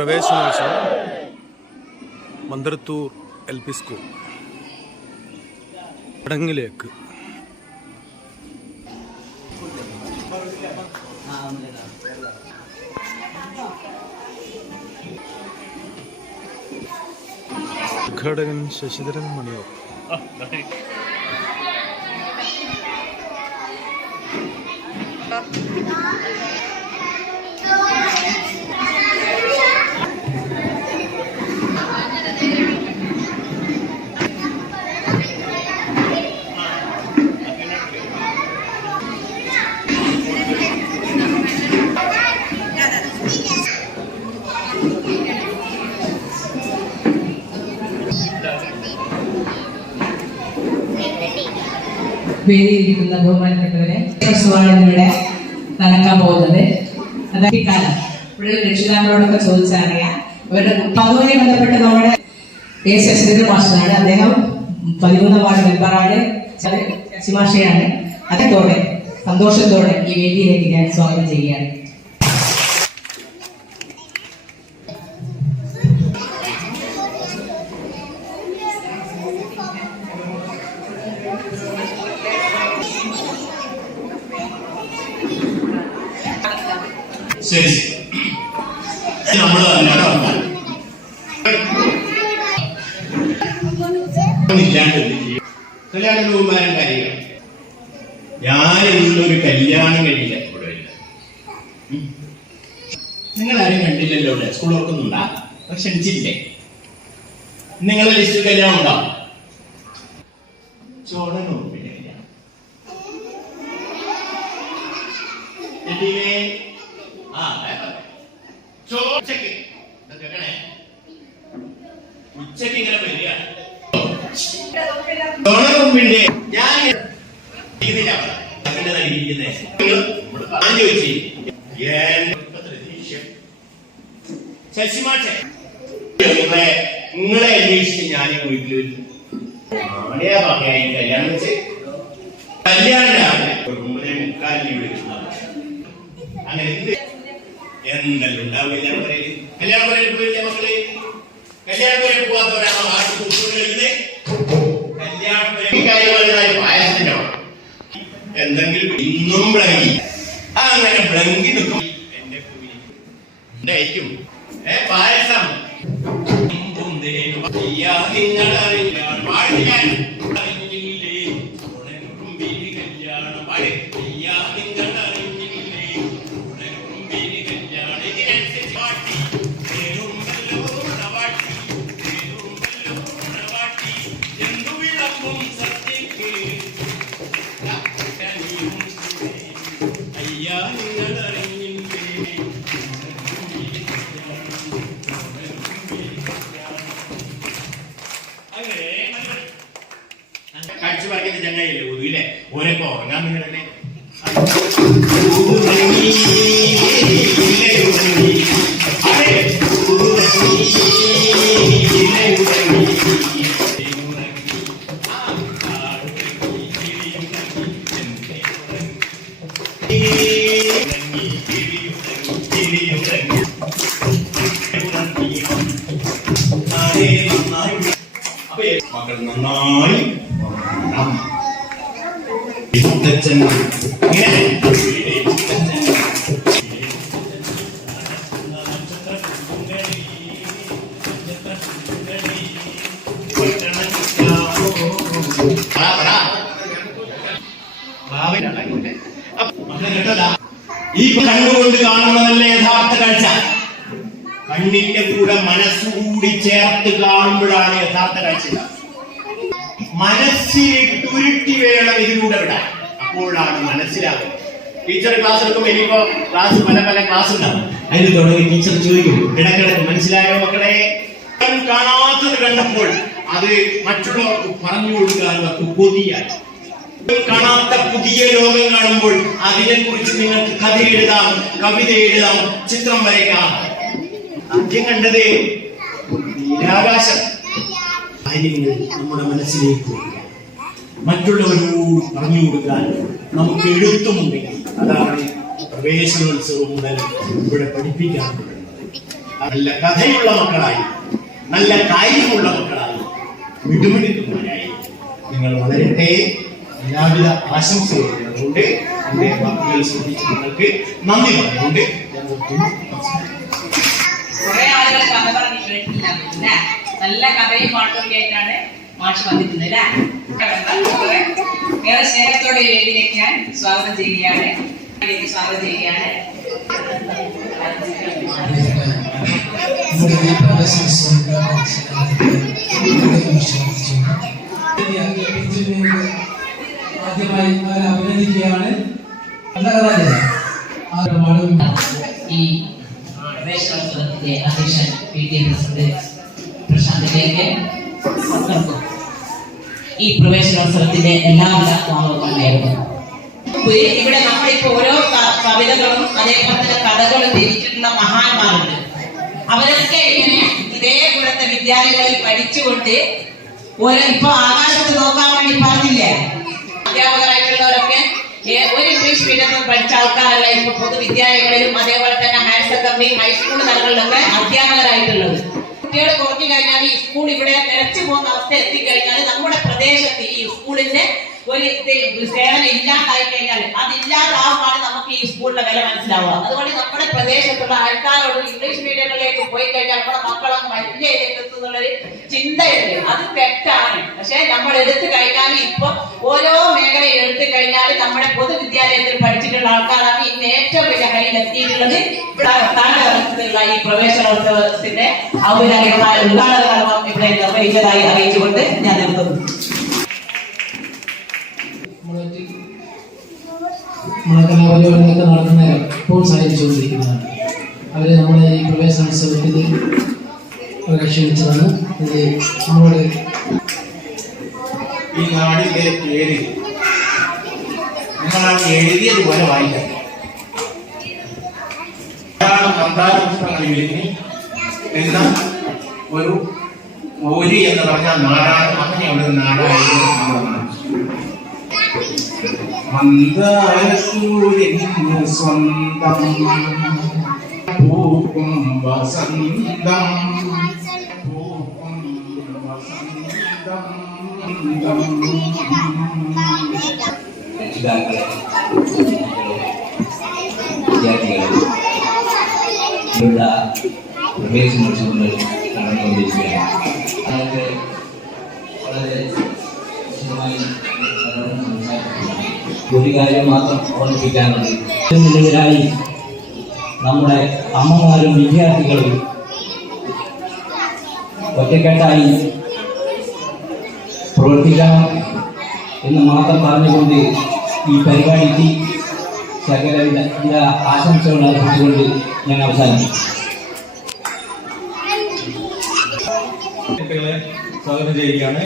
പ്രവേശനോത്സവം മന്ദർത്തൂർ L P school. ചടങ്ങിലേക്ക്. ഉദ്ഘാടകൻ ശശിധരൻ മണിയോ വേദിയിരിക്കുന്ന ബഹുമാനപ്പെട്ടവരെ പ്രസവമാണ് ഇവിടെ നടക്കാൻ പോകുന്നത്. അതായത് കാലം ഇവിടെ രക്ഷിതാക്കളോടൊക്കെ ചോദിച്ചറിയാം അവരുടെ അതുമായി ബന്ധപ്പെട്ട് നമ്മുടെ കെ ശശിധരൻ മാഷനാണ് അദ്ദേഹം പതിമൂന്നാം വാർഡ് മെമ്പറാണ്. ശശിമാഷയാണ് അദ്ദേഹത്തോടെ സന്തോഷത്തോടെ ഈ വേദിയിലേക്ക് ഞാൻ സ്വാഗതം ചെയ്യുകയാണ്. ശരി. നമ്മൾ തന്നെ ഇല്ലാണ്ട് കല്യാണ ബഹുമാനം കാര്യങ്ങൾ ഞാൻ ഒരു കല്യാണം കഴിയില്ല ഇവിടെ ഇല്ല. നിങ്ങൾ ആരും കണ്ടില്ലല്ലോ സ്കൂൾ ഓർക്കുന്നുണ്ടാ പക്ഷെ ക്ഷണിച്ചില്ലേ നിങ്ങളെ ലിസ്റ്റിൽ കല്യാണം ഉണ്ടാവും ചോടനോ പിന്നെ കല്യാണം എടീനെ, ആ, അതെ, അതെ. ചോദിച്ചക്ക്. ഇത് കേൾക്കണേ. ഉച്ചയ്ക്ക് ഇങ്ങനെ വരിക തോണമുമ്പിന്റെ ഞാൻ ഇതില്ല അവിടെ. അതിന്റെ ഇരിക്കുന്നേ. നമ്മൾ ഞാൻ ചോദിച്ചു എന്റെ ഇപ്പത്തെ ഞാൻ ശശിമാഷേ നിങ്ങളെ നിങ്ങളെ അന്വേഷിച്ച് ഞാൻ വീട്ടിൽ വരുന്നു ആടെയാ പറയാ ഈ കല്യാണം വെച്ച് കല്യാണം കുടുംബത്തെ മുക്കാലിനെ വിളിക്കുന്നതാണ് അങ്ങനെ എന്ത്? എന്തെല്ലാം ഉണ്ടാവില്ല കല്യാണം പറയൽ പോയില്ലേ മക്കളെ? കല്യാണം പറയൽ പോവാത്തവരാണോ ആർക്ക് എന്തെങ്കിലും ഇന്നും ആ അങ്ങനെ ബ്ലങ്കി നിൽക്കും. എന്റെ കുഞ്ഞി ഏ പായസം ചങ്ങായില്ലേ ഒതുവില്ലേ ഓരൊക്കെ ഉറങ്ങാൻ നിങ്ങളല്ലേ മകൾ നന്നായി ഉറങ്ങണം. കേട്ടോടാ? ഈ കണ്ണുകൊണ്ട് കാണുന്നതല്ല യഥാർത്ഥ കാഴ്ച കണ്ണിന്റെ കൂടെ മനസ്സുകൂടി ചേർത്ത് കാണുമ്പോഴാണ് യഥാർത്ഥ കാഴ്ച മനസ്സിനെ ഉരുട്ടി വേണം ഇതിലൂടെ വിടാൻ അപ്പോഴാണ് മനസ്സിലാകുന്നത്. ടീച്ചർ ക്ലാസ് എടുക്കുമ്പോൾ ഇനിയിപ്പോ ക്ലാസ് പല പല ക്ലാസ് ഉണ്ടാവും. അതിന് തുടങ്ങി ടീച്ചർ ചോദിക്കും ഇടക്കിടക്ക് മനസ്സിലായോ മക്കളെ? കാണാത്തത് കണ്ടപ്പോൾ അത് മറ്റുള്ളവർക്ക് പറഞ്ഞു കൊടുക്കാനുള്ള അവർക്ക് കാണാത്ത പുതിയ ലോകം കാണുമ്പോൾ അതിനെ കുറിച്ച് നിങ്ങൾക്ക് കഥ എഴുതാം കവിത എഴുതാം ചിത്രം വരയ്ക്കാം. ആദ്യം കണ്ടത് ആകാശം. കാര്യങ്ങൾ നമ്മുടെ മനസ്സിലേക്ക് വരിക. മറ്റുള്ളവരോട് പറഞ്ഞു കൊടുക്കാൻ നമുക്ക് എഴുത്തുമുണ്ടെങ്കിൽ അതാണ് പ്രവേശനോത്സവം മുതൽ ഇവിടെ പഠിപ്പിക്കാൻ നല്ല കഥയുള്ള മക്കളായി നല്ല കാര്യമുള്ള മക്കളായി മിടുമിടുക്കുന്നവരായി നിങ്ങൾ വളരട്ടെ. എല്ലാവിധ ആശംസകളും നേർന്നുകൊണ്ട് എന്റെ വാക്കുകൾ ശ്രദ്ധിച്ച് നിങ്ങൾക്ക് നന്ദി പറഞ്ഞുകൊണ്ട് അല്ലേ? നല്ല കഥയും പാട്ടും ഒക്കെ ആയിട്ടാണ് മാഷ് വന്നിരുന്നത് അല്ലേ? ഏറെ സ്നേഹത്തോടെ വേദിയിലേക്ക് ഞാൻ സ്വാഗതം ചെയ്യുകയാണ്. സ്വാഗതം ചെയ്യുകയാണ്. ആദ്യമായി അവരെ അഭിനന്ദിക്കുകയാണ് ഈ പ്രവേശനോത്സവത്തിന്റെ അധ്യക്ഷൻ പി ടി പ്രശാന്തിലേക്ക് ഈ പ്രവേശനോത്സവത്തിന്റെ എല്ലാവിധ സ്വാഗതവും നേരുന്നു ഇവിടെ നമ്മളിപ്പോ ഓരോ കവിതകളും അതേപോലെ തന്നെ കഥകളും രചിച്ചിട്ടുള്ള മഹാന്മാരുണ്ട്. അവരൊക്കെ ഇങ്ങനെ ഇതേപോലത്തെ വിദ്യാലയങ്ങളിൽ പഠിച്ചുകൊണ്ട് ഓരോ ഇപ്പൊ ആകാശത്ത് നോക്കാൻ വേണ്ടി പറഞ്ഞില്ലേ? അധ്യാപകരായിട്ടുള്ളവരൊക്കെ ഒരു ഇംഗ്ലീഷ് മീഡിയത്തിൽ പഠിച്ച ആൾക്കാരല്ല ഇപ്പൊ പൊതുവിദ്യാലയങ്ങളിലും അതേപോലെ തന്നെ ഹയർ സെക്കൻഡറി ഹൈസ്കൂൾ തലങ്ങളിലൊക്കെ അധ്യാപകരായിട്ടുള്ളത്. കുട്ടികൾ കുറഞ്ഞു കഴിഞ്ഞാൽ ഈ സ്കൂൾ ഇവിടെ നിരച്ചു പോകുന്ന അവസ്ഥ എത്തിക്കഴിഞ്ഞാൽ നമ്മുടെ പ്രദേശത്ത് ഈ സ്കൂളിന്റെ ഒരു സേവനം ഇല്ലാണ്ടായി കഴിഞ്ഞാൽ അതില്ലാതാവുമാണ് നമുക്ക് ഈ സ്കൂളിന്റെ വില മനസ്സിലാവുക. അതുകൊണ്ട് നമ്മുടെ പ്രദേശത്തുള്ള ആൾക്കാരോട് ഇംഗ്ലീഷ് മീഡിയങ്ങളിലേക്ക് പോയി കഴിഞ്ഞാൽ നമ്മുടെ മക്കളൊക്കെ വലിയ എത്തുന്നുള്ളൊരു ചിന്തയുണ്ട്. അത് തെറ്റാണ്. പക്ഷെ നമ്മൾ എടുത്തു കഴിഞ്ഞാൽ ഇപ്പൊ ഓരോ മേഖലയിൽ എടുത്തു കഴിഞ്ഞാൽ നമ്മുടെ പൊതുവിദ്യാലയത്തിൽ പഠിച്ചിട്ടുള്ള ആൾക്കാരാണ് ഇന്ന് ഏറ്റവും വലിയ കയ്യിലെത്തിയിട്ടുള്ളത് ഈ പ്രവേശനോത്സവത്തിന്റെ ഔപചാരികമായ ഉദ്ഘാടന ഇവിടെ നിർവഹിച്ചതായി അറിയിച്ചുകൊണ്ട് ഞാൻ നിർത്തുന്നു. നമ്മുടെ കലാപരിപാടികളൊക്കെ നടത്തുന്ന പ്രോത്സാഹിപ്പിച്ചുകൊണ്ടിരിക്കുന്നതാണ് അവരെ നമ്മുടെ ഈ പ്രവേശനോത്സവത്തിൽ അവരെ ക്ഷണിച്ചതാണ് നമ്മളോട് ഈ നാടിന്റെ പേര് നിങ്ങളാണ് എഴുതിയതുപോലെ വായിക്കാം. ഒരു ഓരി എന്ന് പറഞ്ഞാൽ നാടാണ്. അങ്ങനെ അവിടെ നാടായിരുന്നു സ്വന്തം പൂക്കും വസന്തം രക്ഷിതാക്കളെ നമ്മുടെ അമ്മമാരും വിദ്യാർത്ഥികളും ഒറ്റക്കെട്ടായി പ്രവർത്തിക്കണം എന്ന് മാത്രം പറഞ്ഞുകൊണ്ട് ഈ പരിപാടിക്ക് സകലവിധ വിധ ആശംസകൾ അർപ്പിച്ചുകൊണ്ട് ഞാൻ അവസാനിക്കും സ്വാഗതം ചെയ്യുകയാണ്.